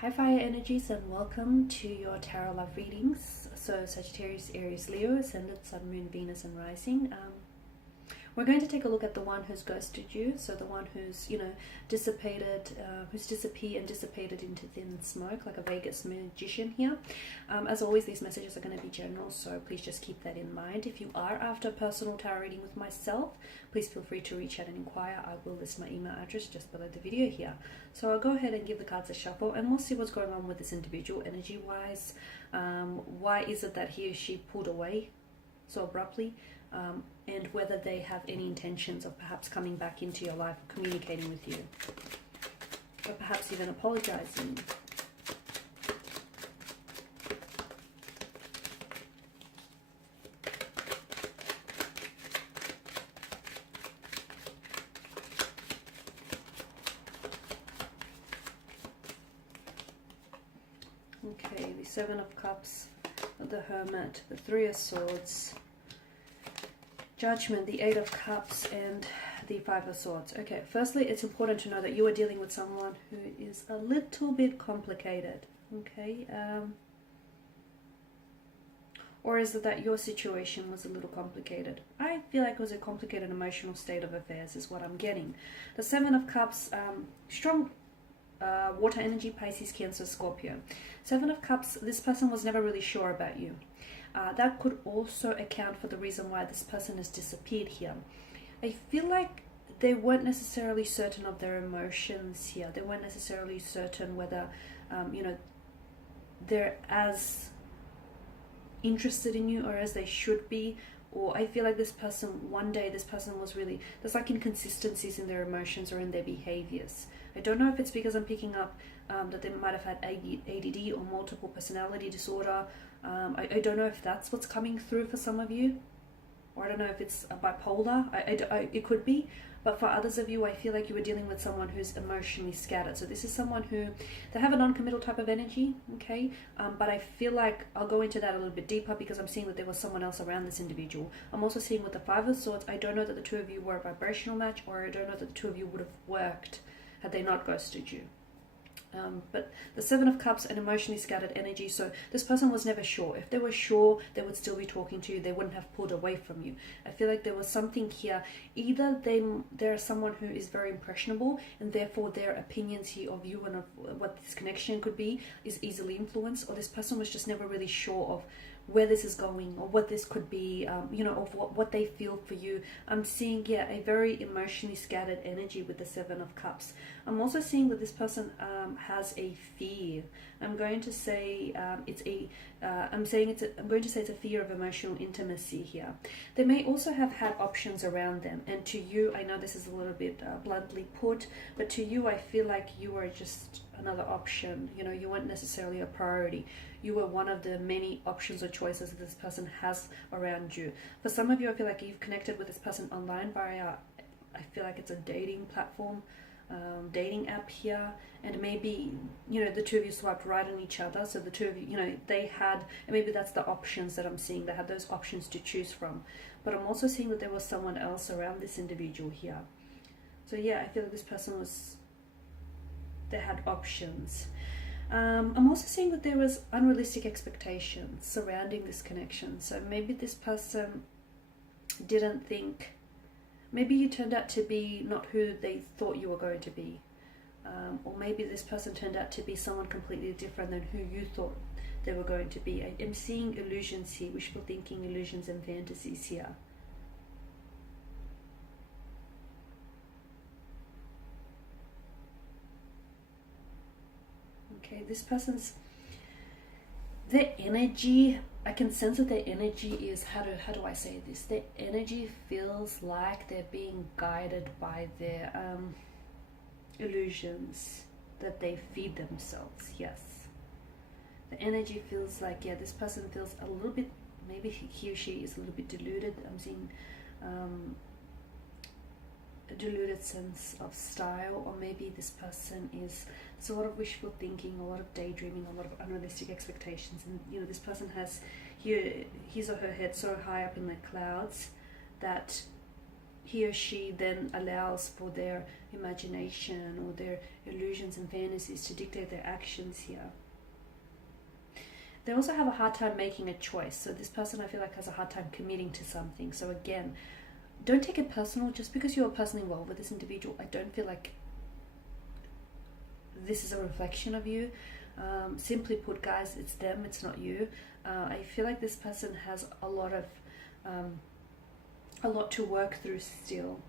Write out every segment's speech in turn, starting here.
Hi fire energies, and welcome to your tarot love readings. So Sagittarius, Aries, Leo, Ascendant, Sun, Moon, Venus and Rising. We're going to take a look at the one who's ghosted you, so the one who's, dissipated, who's disappeared and dissipated into thin smoke like a Vegas magician here. As always, these messages are going to be general, so please just keep that in mind. If you are after a personal tarot reading with myself, please feel free to reach out and inquire. I will list my email address just below the video here. So I'll go ahead and give the cards a shuffle, and we'll see what's going on with this individual energy-wise. Why is it that he or she pulled away so abruptly? And whether they have any intentions of perhaps coming back into your life, communicating with you, or perhaps even apologizing. Okay, the Seven of Cups, the Hermit, the Three of Swords, Judgment, the Eight of Cups, and the Five of Swords. Okay, firstly, it's important to know that you are dealing with someone who is a little bit complicated, okay? Or is it that your situation was a little complicated? I feel like it was a complicated emotional state of affairs is what I'm getting. The Seven of Cups, strong water energy, Pisces, Cancer, Scorpio. Seven of Cups, this person was never really sure about you. That could also account for the reason why this person has disappeared here. I feel like they weren't necessarily certain of their emotions here. They weren't necessarily certain whether, they're as interested in you or as they should be. Or I feel like this person, one day this person was really, there's like inconsistencies in their emotions or in their behaviors. I don't know if it's because I'm picking up that they might have had ADD or multiple personality disorder. I don't know if that's what's coming through for some of you, or I don't know if it's a bipolar. It could be, but for others of you, I feel like you were dealing with someone who's emotionally scattered. So this is someone who, they have a non-committal type of energy, okay? But I feel like I'll go into that a little bit deeper because I'm seeing that there was someone else around this individual. I'm also seeing with the Five of Swords, I don't know that the two of you were a vibrational match, or I don't know that the two of you would have worked had they not ghosted you. But the Seven of Cups, an emotionally scattered energy, so this person was never sure. If they were sure, they would still be talking to you. They wouldn't have pulled away from you. I feel like there was something here. Either they're someone who is very impressionable, and therefore their opinions here of you and of what this connection could be is easily influenced, or this person was just never really sure of where this is going or what this could be, of what they feel for you. I'm seeing, a very emotionally scattered energy with the Seven of Cups. I'm also seeing that this person has a fear. I'm going to say it's a fear of emotional intimacy here. They may also have had options around them, and to you, I know this is a little bit bluntly put, but to you, I feel like you were just another option. You weren't necessarily a priority. You were one of the many options or choices that this person has around you. For some of you, I feel like you've connected with this person online via, I feel like it's a dating platform, dating app here, and maybe the two of you swiped right on each other, so the two of you, they had, and maybe that's the options that I'm seeing. They had those options to choose from. But I'm also seeing that there was someone else around this individual here. So I feel like this person they had options. I'm also seeing that there was unrealistic expectations surrounding this connection. So maybe this person didn't think, maybe you turned out to be not who they thought you were going to be. Or maybe this person turned out to be someone completely different than who you thought they were going to be. I'm seeing illusions here, wishful thinking, illusions and fantasies here. Okay, this person's, their energy, I can sense that their energy is, how do I say this? Their energy feels like they're being guided by their illusions that they feed themselves. Yes. The energy feels like, this person feels a little bit, maybe he or she is a little bit deluded. I'm seeing a deluded sense of style, or maybe this person is, there's a lot of wishful thinking, a lot of daydreaming, a lot of unrealistic expectations, and this person has his or her head so high up in the clouds that he or she then allows for their imagination or their illusions and fantasies to dictate their actions here. They also have a hard time making a choice. So this person, I feel like, has a hard time committing to something. So again, don't take it personal. Just because you're personally involved with this individual, I don't feel like this is a reflection of you. Simply put, guys, it's them, it's not you. I feel like this person has a lot to work through still.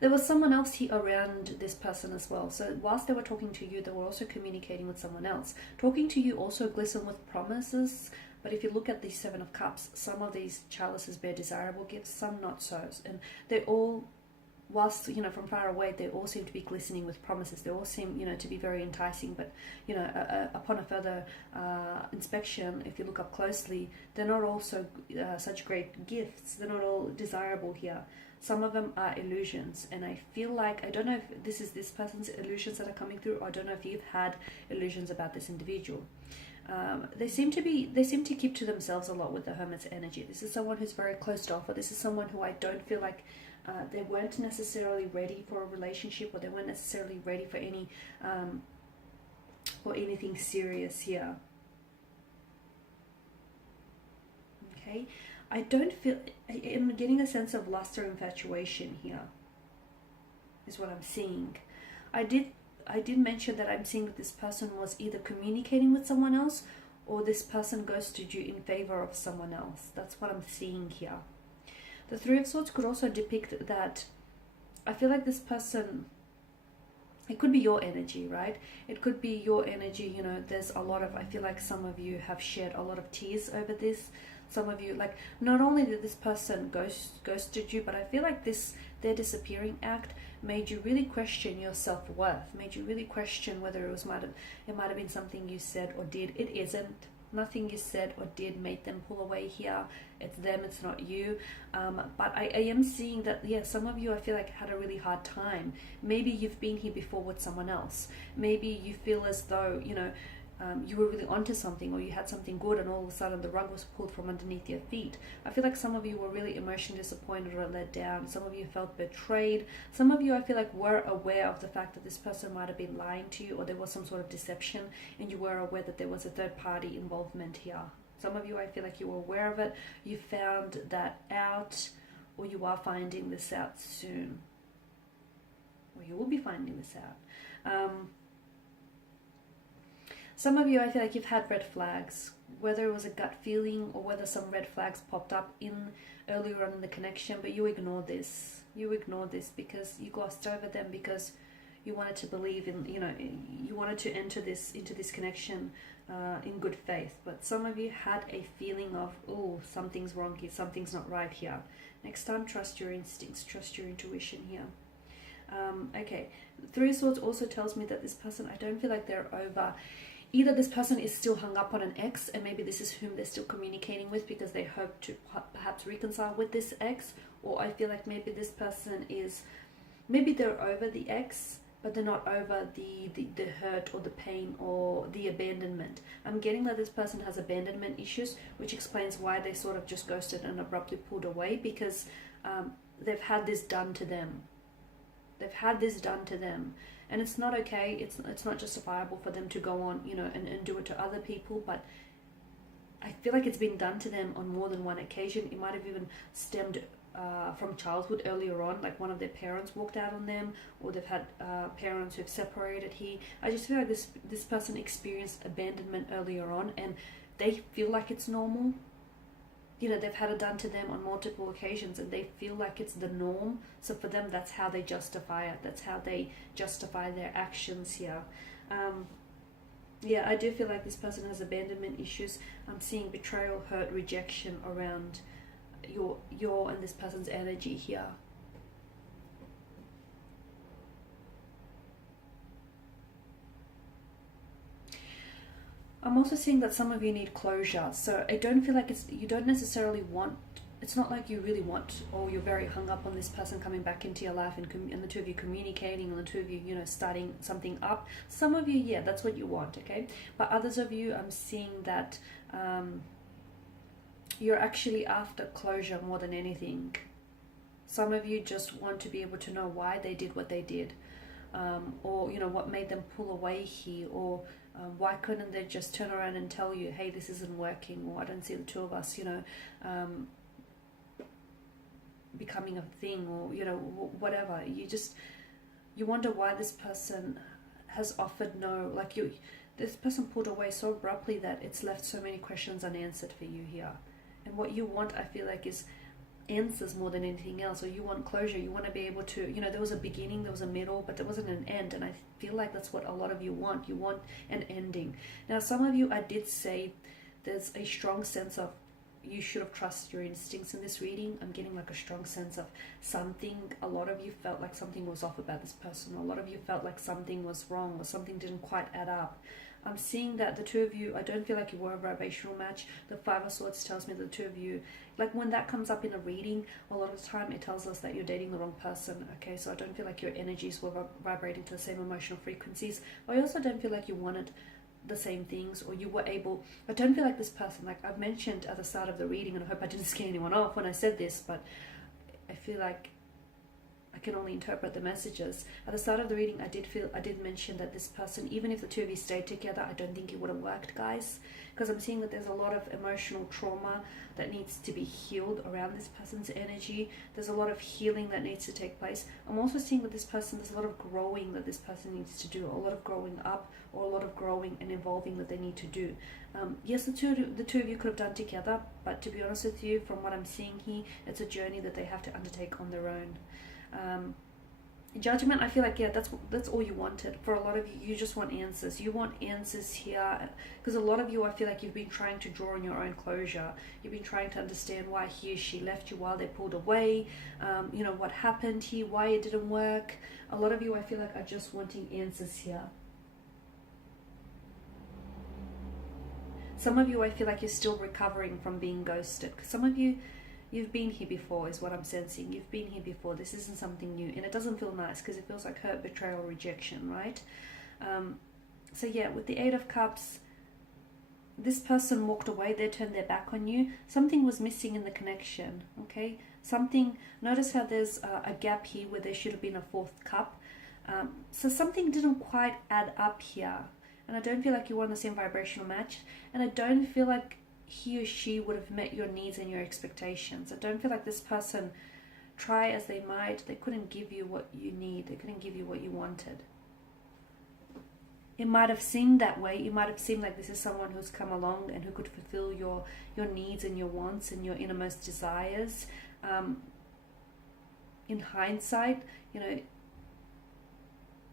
There was someone else here around this person as well. So whilst they were talking to you, they were also communicating with someone else. Talking to you also glisten with promises. But if you look at the Seven of Cups, some of these chalices bear desirable gifts, some not so. And they all, whilst, you know, from far away, they all seem to be glistening with promises. They all seem, you know, to be very enticing. But, you know, upon a further inspection, if you look up closely, they're not all such great gifts. They're not all desirable here. Some of them are illusions, and I feel like, I don't know if this is this person's illusions that are coming through, or I don't know if you've had illusions about this individual. They seem to keep to themselves a lot with the Hermit's energy. This is someone who's very closed off, or this is someone who I don't feel like they weren't necessarily ready for a relationship, or they weren't necessarily ready for anything serious here. Okay. I don't feel, I'm getting a sense of lust or infatuation here, is what I'm seeing. I did mention that I'm seeing that this person was either communicating with someone else, or this person ghosted you in favor of someone else. That's what I'm seeing here. The Three of Swords could also depict that I feel like this person, it could be your energy, right? It could be your energy, you know, there's a lot of, I feel like some of you have shed a lot of tears over this. Some of you, like, not only did this person ghosted you, but I feel like their disappearing act made you really question your self-worth, made you really question whether it might have been something you said or did. It isn't. Nothing you said or did made them pull away here. It's them, it's not you. But I am seeing that, yeah, some of you, I feel like, had a really hard time. Maybe you've been here before with someone else. Maybe you feel as though, you know, you were really onto something, or you had something good, and all of a sudden the rug was pulled from underneath your feet. I feel like some of you were really emotionally disappointed or let down. Some of you felt betrayed. Some of you, I feel like, were aware of the fact that this person might have been lying to you, or there was some sort of deception, and you were aware that there was a third party involvement here. Some of you, I feel like, you were aware of it. You found that out, or you are finding this out soon, or you will be finding this out. Some of you, I feel like, you've had red flags, whether it was a gut feeling or whether some red flags popped up earlier on in the connection, but you ignored this. You ignored this because you glossed over them, because you wanted to believe in, you know, you wanted to enter into this connection in good faith. But some of you had a feeling of, oh, something's wrong here, something's not right here. Next time, trust your instincts, trust your intuition here. Okay, Three of Swords also tells me that this person, I don't feel like they're over. Either this person is still hung up on an ex, and maybe this is whom they're still communicating with because they hope to perhaps reconcile with this ex, or I feel like maybe this person is, maybe they're over the ex, but they're not over the hurt or the pain or the abandonment. I'm getting that this person has abandonment issues, which explains why they sort of just ghosted and abruptly pulled away, because they've had this done to them. They've had this done to them. And it's not okay, it's not justifiable for them to go on, you know, and do it to other people, but I feel like it's been done to them on more than one occasion. It might have even stemmed from childhood earlier on, like one of their parents walked out on them, or they've had parents who've separated here. I just feel like this person experienced abandonment earlier on, and they feel like it's normal. You know, they've had it done to them on multiple occasions, and they feel like it's the norm. So for them, that's how they justify it. That's how they justify their actions here. Yeah, I do feel like this person has abandonment issues. I'm seeing betrayal, hurt, rejection around your and this person's energy here. I'm also seeing that some of you need closure. So I don't feel like you don't necessarily want, it's not like you really want, or you're very hung up on this person coming back into your life and the two of you communicating, and the two of you, you know, starting something up. Some of you, yeah, that's what you want, okay? But others of you, I'm seeing that you're actually after closure more than anything. Some of you just want to be able to know why they did what they did, or what made them pull away here, or why couldn't they just turn around and tell you, hey, this isn't working, or I don't see the two of us becoming a thing, or whatever. You wonder why this person has offered no, this person pulled away so abruptly that it's left so many questions unanswered for you here. And what you want, I feel like, is answers more than anything else, or you want closure. You want to be able to, there was a beginning, there was a middle, but there wasn't an end. And I feel like that's what a lot of you want. You want an ending. Now, some of you, I did say there's a strong sense of you should have trusted your instincts in this reading. I'm getting like a strong sense of something. A lot of you felt like something was off about this person. A lot of you felt like something was wrong, or something didn't quite add up. I'm seeing that the two of you, I don't feel like you were a vibrational match. The Five of Swords tells me the two of you, like when that comes up in a reading, a lot of the time it tells us that you're dating the wrong person, okay? So I don't feel like your energies were vibrating to the same emotional frequencies. I also don't feel like you wanted the same things, or you were able, I don't feel like this person, like I've mentioned at the start of the reading, and I hope I didn't scare anyone off when I said this, but I feel like I can only interpret the messages. At the start of the reading, I did mention that this person, even if the two of you stayed together, I don't think it would have worked, guys, because I'm seeing that there's a lot of emotional trauma that needs to be healed around this person's energy. There's a lot of healing that needs to take place. I'm also seeing that this person, there's a lot of growing that this person needs to do, a lot of growing up, or a lot of growing and evolving that they need to do. Yes, the two of you could have done together, but to be honest with you, from what I'm seeing here, it's a journey that they have to undertake on their own. Judgment, I feel like, yeah, that's all you wanted. For a lot of you, you just want answers. You want answers here, because a lot of you, I feel like you've been trying to draw on your own closure. You've been trying to understand why he or she left you, while they pulled away, what happened here, why it didn't work. A lot of you, I feel like, are just wanting answers here. Some of you, I feel like you're still recovering from being ghosted. Some of you, you've been here before, is what I'm sensing. You've been here before. This isn't something new. And it doesn't feel nice, because it feels like hurt, betrayal, rejection, right? So yeah, with the Eight of Cups, this person walked away. They turned their back on you. Something was missing in the connection, okay? Notice how there's a gap here where there should have been a fourth cup. So something didn't quite add up here. And I don't feel like you were on the same vibrational match. And I don't feel like he or she would have met your needs and your expectations. I don't feel like this person, try as they might, they couldn't give you what you need. They couldn't give you what you wanted. It might have seemed that way. It might have seemed like this is someone who's come along and who could fulfill your needs and your wants and your innermost desires. In hindsight,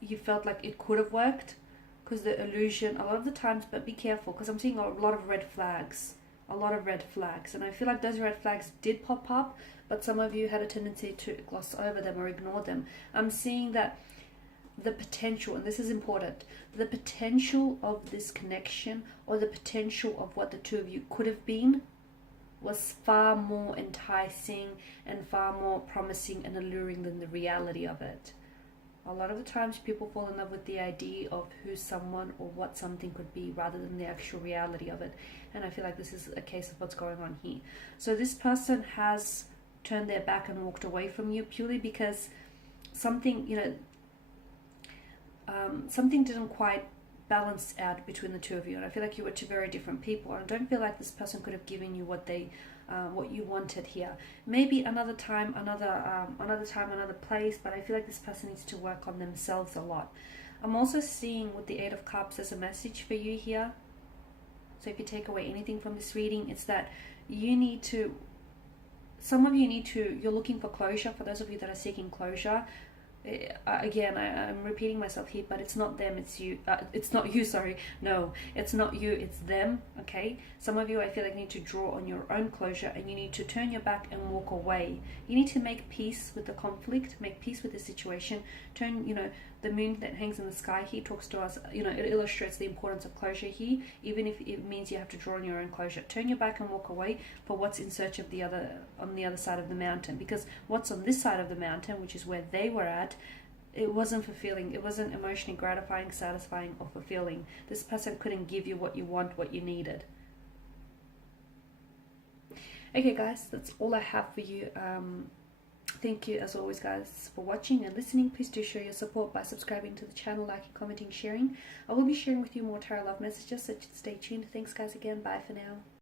you felt like it could have worked, because the illusion, a lot of the times, but be careful, because I'm seeing a lot of red flags. A lot of red flags. And I feel like those red flags did pop up, but some of you had a tendency to gloss over them or ignore them. I'm seeing that the potential, and this is important, the potential of this connection, or the potential of what the two of you could have been, was far more enticing and far more promising and alluring than the reality of it. A lot of the times people fall in love with the idea of who someone or what something could be, rather than the actual reality of it. And I feel like this is a case of what's going on here. So this person has turned their back and walked away from you purely because something, something didn't quite balance out between the two of you. And I feel like you were two very different people. And I don't feel like this person could have given you what you wanted here. Maybe another time, another place, but I feel like this person needs to work on themselves a lot. I'm also seeing with the Eight of Cups as a message for you here. So if you take away anything from this reading, it's that you're looking for closure. For those of you that are seeking closure, again, I'm repeating myself here, but it's not them, it's you. It's not you, sorry. No, it's not you, it's them, okay? Some of you, I feel like, need to draw on your own closure, and you need to turn your back and walk away. You need to make peace with the conflict, make peace with the situation. The moon that hangs in the sky here talks to us, it illustrates the importance of closure here, even if it means you have to draw on your own closure. Turn your back and walk away for what's in search of on the other side of the mountain, because what's on this side of the mountain, which is where they were at, it wasn't fulfilling. It wasn't emotionally gratifying, satisfying, or fulfilling. This person couldn't give you what you want, what you needed. Okay guys, that's all I have for you. Thank you as always guys for watching and listening. Please do show your support by subscribing to the channel, liking, commenting, sharing. I will be sharing with you more tarot love messages, so stay tuned. Thanks guys again. Bye for now.